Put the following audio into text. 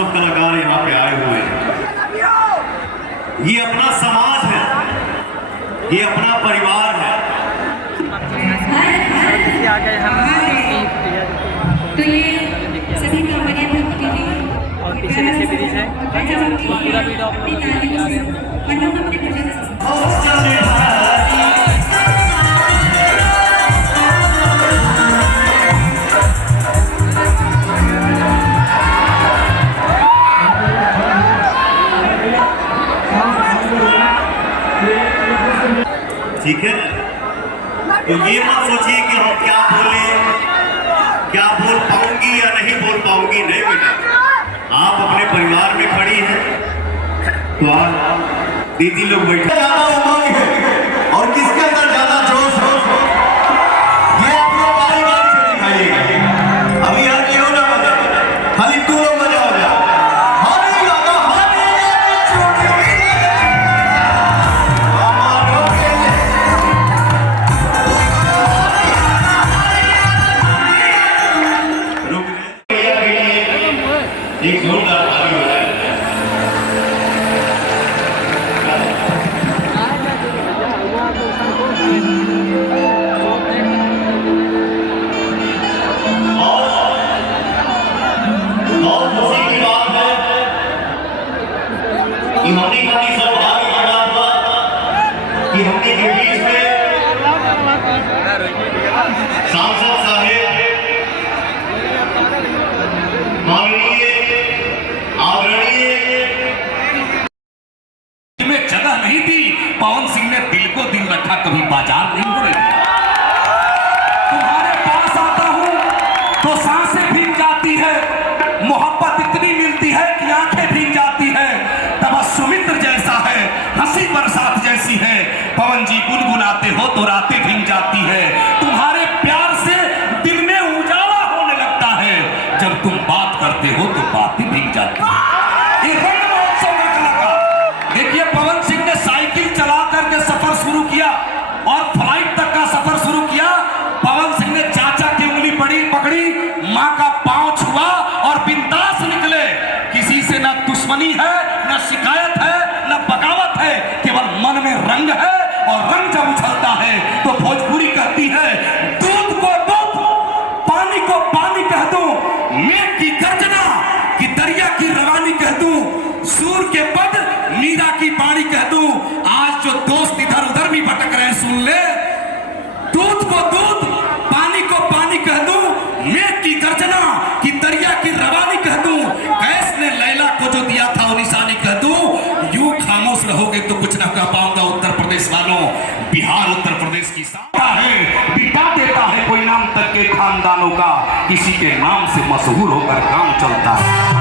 सब कलाकार यहाँ पे आए हुए हैं। ये अपना समाज है, ये अपना परिवार है। तो ये सभी कंपनियां और पीछे से ब्रिज है, पूरा वीडियो आप लोग ठीक है, तो ये मत सोचिए कि हम क्या बोले, क्या बोल पाऊंगी या नहीं बोल पाऊंगी। नहीं बेटा, आप अपने परिवार में खड़ी हैं तो आज दीदी लोग बैठे ज्यादा उमंग है और किसके अंदर ज्यादा जोश हो, ये आप लोग बारी बारी से दिखाइएगा। अभी यहाँ क्यों ना बजा, खाली तू लोग बजा हो जाए। एक जोरदार ताली हो जाए। और खुशी की बात है कि हमने कभी सौभाग्य बना हुआ कि हमने के बीच में सांसद साहेब माननीय में जगह नहीं दी। पवन सिंह ने दिल को दिल रखा, कभी बाजार नहीं होने दिया। तुम्हारे पास आता हूं तो सांसें भीग जाती है, मोहब्बत इतनी मिलती है कि आंखें भीग जाती है। तबस्सुमित्र जैसा है, हंसी बरसात जैसी है। पवन जी गुनगुनाते हो तो रातें भीग जाती है। तुम्हारे प्यार से दिल में उजाला होने लगता है, जब तुम बात करते हो तो बातें भीग जाती है। ये रंग महोत्सव का कलाकार देखिए, पवन सिंह ने साइकिल चला करके सफर शुरू किया और फ्लाइट तक का सफर शुरू किया। पवन सिंह ने चाचा की उंगली पकड़ी, माँ का पांव छुआ और बिंदास निकले। किसी से न दुश्मनी है, न शिकायत है, न बगावत है, केवल मन में रंग है। और रंग जब उछलता है तो भोजपुरी कहती है, दूध को दूध, पानी को पानी कह दूं, मेघ की गर्जना कि दरिया की रवानी कह दूं, सूर के पद मीरा की बाणी कह दूं। आज जो दोस्त इधर उधर भी भटक रहे हैं सुन ले, दूध को दूध, पानी को पानी कह दूं, मेघ की गर्जना कि दरिया की रवानी कह दूं। कैस ने लैला को जो दिया था वो निशानी कह दूं। यूं खामोश रहोगे तो कुछ ना कह पाऊंगा। उत्तर प्रदेश वालों, बिहार उत्तर प्रदेश की है, बिता देता है कोई नाम तक के खानदानों का, किसी के नाम से मशहूर होकर काम चलता है।